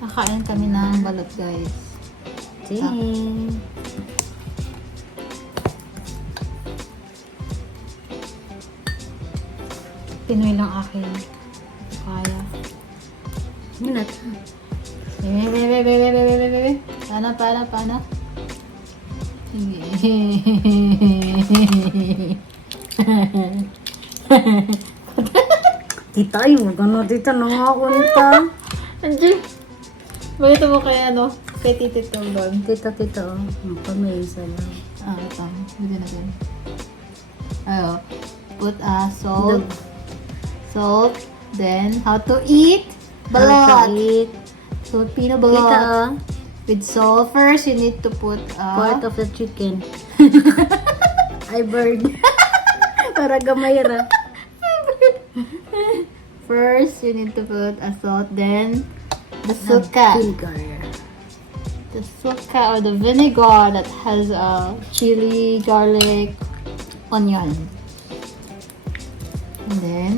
Nakain kami ng balot, guys. Ting. Pinoy lang akin. Kaya. Minat. Bebe. Paano? Tita, yung gano'n tita, nangakunta. Andiyo. Bagito mo kay ano? Kay Titi Tolbon. Tita, oh. Pamisa lang. Ito. Hindi na din. Ayo. Put salt. Salt. Then, how to eat? Balot. Eat. Filipino Tita, balot. With salt. First, you need to put part of the chicken. I bird. Para gamay ra. First, you need to put a salt. Then, the suka. The suka or the vinegar that has chili, garlic, onion. And then,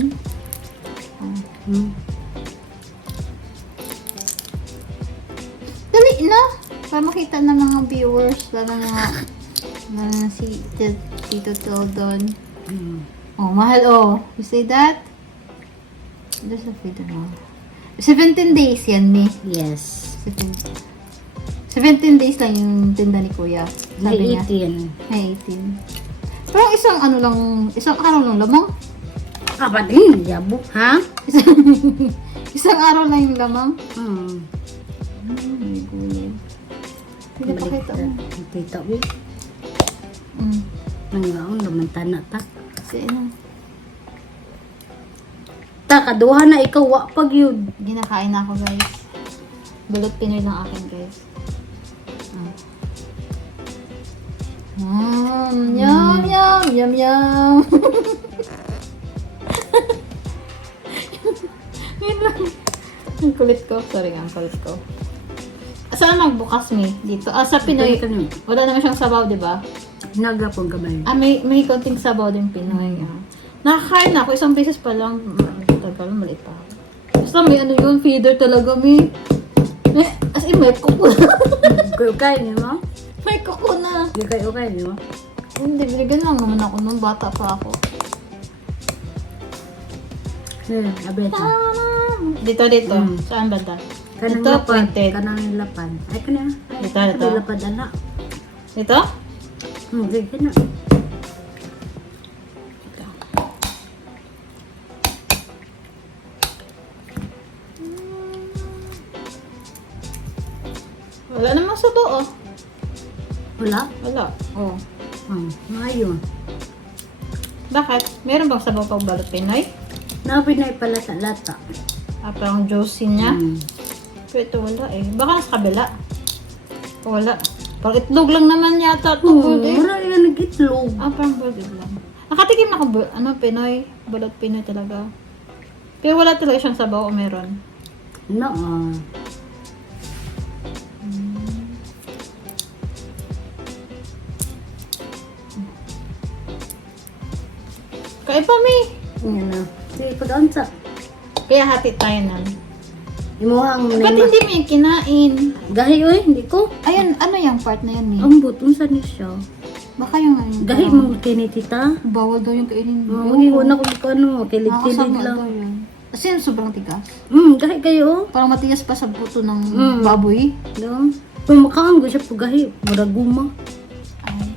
dali na! Para makita ng mga viewers, lalo na si Tito Tildon. Oh, mahal oh. You say that? There's a video now. 17 days yan, me. Yes. 17 days lang yung tinda ni Kuya. Sabi May niya. 18. May 18. Pero isang araw lang lamang. Apa din? Yabo. Ha? Isang araw lang yung lamang. May gulay. Hindi pa kita mo. Tita, uy. Mm. Nangaon naman tana ta. Kasi ano, Ta, kaduha na ikaw, wa pag yun. ginakain na ako, guys. Balot Pinoy lang akin, guys. Yum. Yun lang. Ang kulit ko. Sorry nga, ang kulit ko. Saan magbukas, me? Dito. Sa Pinoy. Wala naman siyang sabaw, di ba? Nagapong kamay. May konting sabaw din Pinoy. Nakakain na ako. Isang beses pa lang. Tagal, maliit pa ako. Basta may ano yun, feeder talaga, me. As in, may kuko na. Ukay niyo mo? May kuko na. Ukay niyo mo? Hindi, binigyan lang naman ako nung bata pa ako. Abeta. Dito. Saan banda? Kanang Ito, lapad. pointed. Kanang lapad. Ay, kanang. Dito. May lapad, ala. Dito? Hindi, kana. Wala namang sabaw, oh. Wala? Wala. Oh. Maayon. Bakit? Meron bang sabaw pag balot Pinoy? Napinay pala sa lata. Parang juicy niya. Pero ito wala eh. Baka nasa kabila. Wala. Parang itlog lang naman yata ito. Wala yan nag-itlog. Parang burger lang. Nakatikim na ako, Pinoy. Balot Pinoy talaga. Pero wala talaga siyang sabaw o meron. No. Kaya pa, may. Yan na. Sige, pag-ansa. Kaya hati tayo nan. Imuhang Ba't hindi may kinain? Gahi, oy, hindi ko. Ayun, ano yung part na yan, may? Ambot, unsa ni siya? Baka yung ano. Gahi mo kini tita. Bawal daw yung kainin. Iwan ako ko ano, kilig-kilig Nakakasama lang. daw yun. Kasi yun, sobrang tigas. Gahi kayo. Parang matigas pa sa buto ng baboy. No. Kung makaanggo siya po gahi, maraguma. Ay.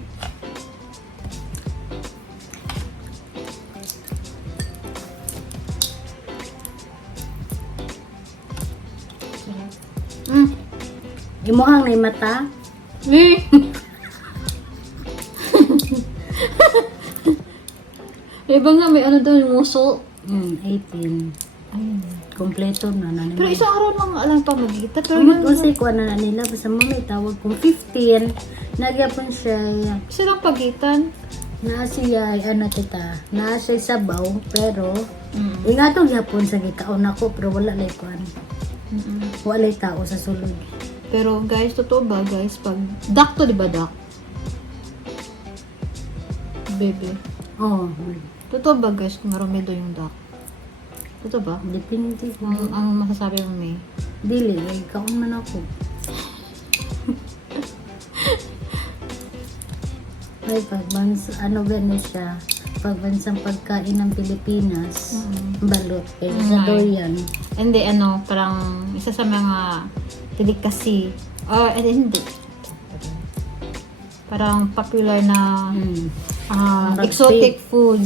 Imuhang na mata. Eh. Iba nga, may ano daw yung muso. 18. Ayun. Kompleto na na. Pero isang araw lang alam pa magkita. Pero Pero yun, kasi kuha na nila, basta mo may tawag kong 15. Nagyapon siya, silang pagitan. na siya, ano tita, na siya sabaw, pero, ingatong yapon sa gikaon ako, pero wala lay kuhan. Wala lay tao sa sulod. Pero guys, totoo ba guys? Pag duck to, di ba duck? Bebe. Oh, Totoo ba guys kung marumido yung duck? Totoo ba? depende. Ang masasabi mo, May? Dili, ay kaon man ako. Ay, gano'n siya, pagbansang pagkain ng Pilipinas, balot, kaya sa durian. Hindi, parang isa sa mga delicacy. Hindi. Parang popular na exotic food.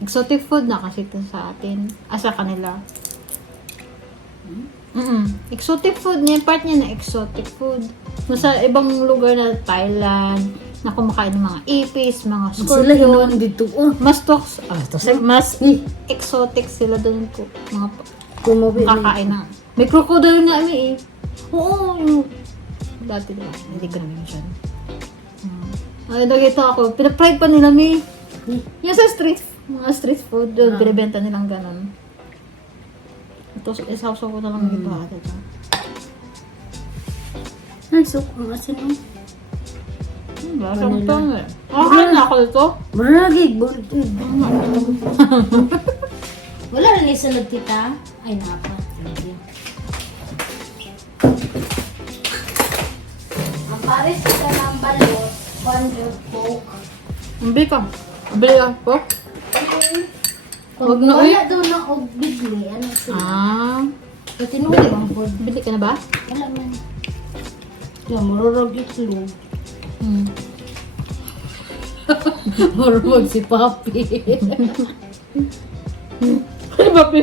Exotic food na kasi ito sa atin. Sa kanila. Exotic food niya, part niya na exotic food. Sa ibang lugar na Thailand, na kumakain ng mga ipis, mga Sila scorpion. yun dito, Mas exotic sila doon po. Mga kumabi. kakain na. May crocodile nga eh. Oo, yung dati diba? Hindi ko namin siya. Ay, nakita ako. Pinapride pa nila may. Yung sa mga street food, doon, binibenta nilang ganun. Ito, isaw-saw ko na lang dito ate. Ay, so, ang asin mo. Lasang tong eh. Kakain na ako ito. Maragig, bultid. Wala rin isalog tita. Ay, napa. Ang pares kita ng balot, 100 Coke. Umbi ka. Umbi ka po. Huwag na uy. Wala doon na og bigli. Ano sila? Patinuwi ang pod. Bili ka na ba? Wala man. Yan, marurog itlog. Marurog si Papi. Ay, papi.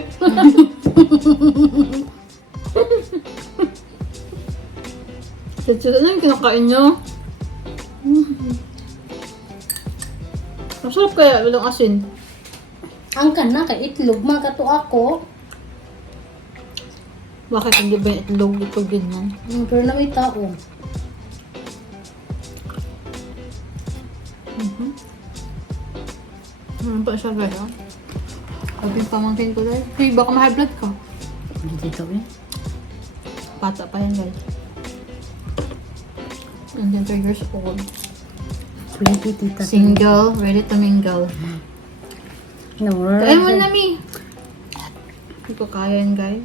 Sitsura na yung kinakain nyo. Masarap kaya, walang asin. Ang kana kay itlog, magato ako. Bakit hindi ba yung itlog ito ganyan? Pero na may tao. Ano pa siya guys ah? Sabi yung pamangkin ko dahil. Hey, baka ma-high blood ka. Hindi dito eh. Bata pa yan guys. And then 3 years old. Pretty tita. Single, ready to mingle. Kaya mo na mi. Hindi ko kaya yan guys.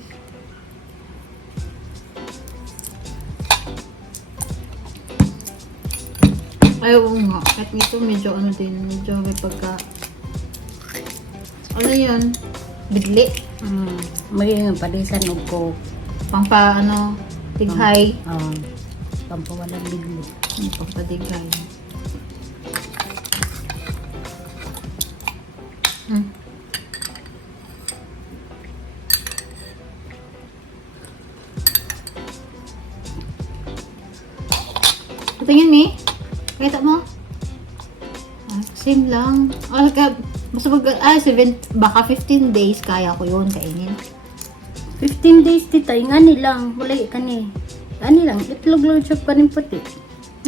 Ay, oo nga. Kahit nito medyo medyo may pagka... Ano yun? Bigli. Magiging palisan og ko. Pampa, tighay. Pampawalang biglo. Pampadighay. Tingin mi. Kita mo? Same lang. Baka 15 days kaya ko yun kainin. 15 days tita, ingani lang. Wala kani. Ani lang, itlog lang siya pa rin puti.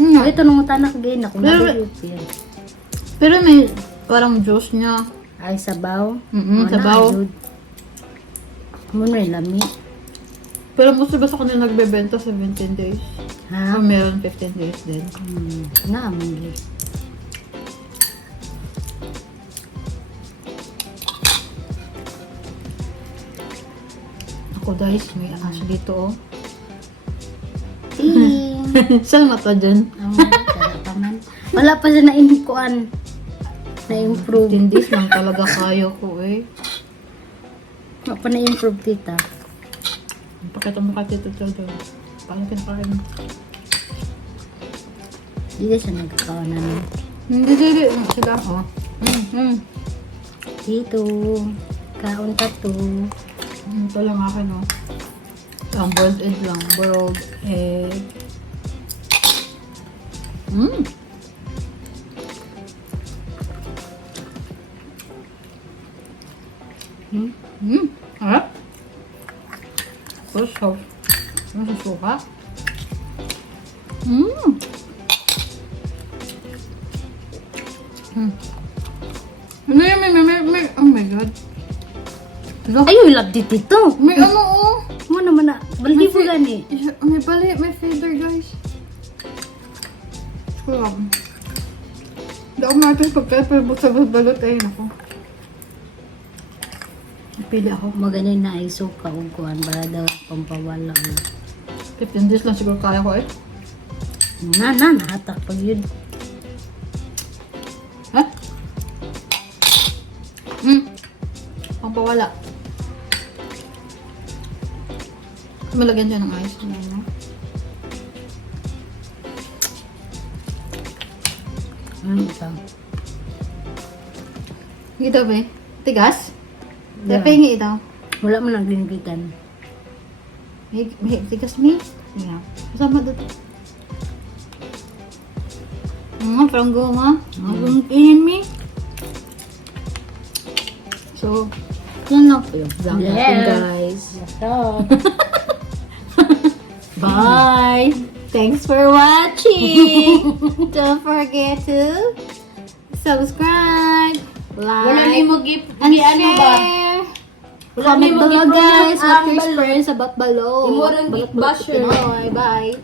Ito nung tanak gain ako. Pero may parang juice niya. Ay, sabaw. Sabaw. Muna may lami. Pero most ba sa kanila nagbebenta 17 days? Ha? O meron 15 days din. Naamuli. Ako guys, may aso dito oh. Ting! Saan mata dyan? Wala pa siya na-impuan. Na-improve. 15 days lang talaga kayo ko eh. Wala pa na-improve tita. Pakita mo ka dito dyan. Paano kinakain? Hindi siya nagkakawanan. Hindi. Sila oh. Dito. Kaon ka to. Ito lang akin oh. Ang boiled egg lang. Boiled egg. Harap? First half. Ano sa suka? May, oh my god. Ay, love dito ito. May oh. Mo naman na. Baldi po gani. May bali, may feather guys. Scrub. Hindi ako natin pagkaya pero sa balot ay ako. Pili ako. Maganin na isuka o kuhan para daw pampawala. 15 days lang siguro kaya ko eh. Nahatak pag yun. Ha? Pampawala. Malagyan dyan ng ice. Ayan, no? Ito. Ito ba eh? Tigas? Yeah. Pahingi ito. Wala mo nang ginigitan. Tigas mi? Yeah. Kasama doon. Parang goma. Ang inin mi. So, yan na po yung vlog natin, guys. Bye! Thanks for watching! Don't forget to subscribe, Wala like, ni mo gift. and Ano ba? share. Wala Comment ni mo below, gift guys. ang What's your balon. experience about balon? Imo rin Balot-balot basher. Pinoy. Bye!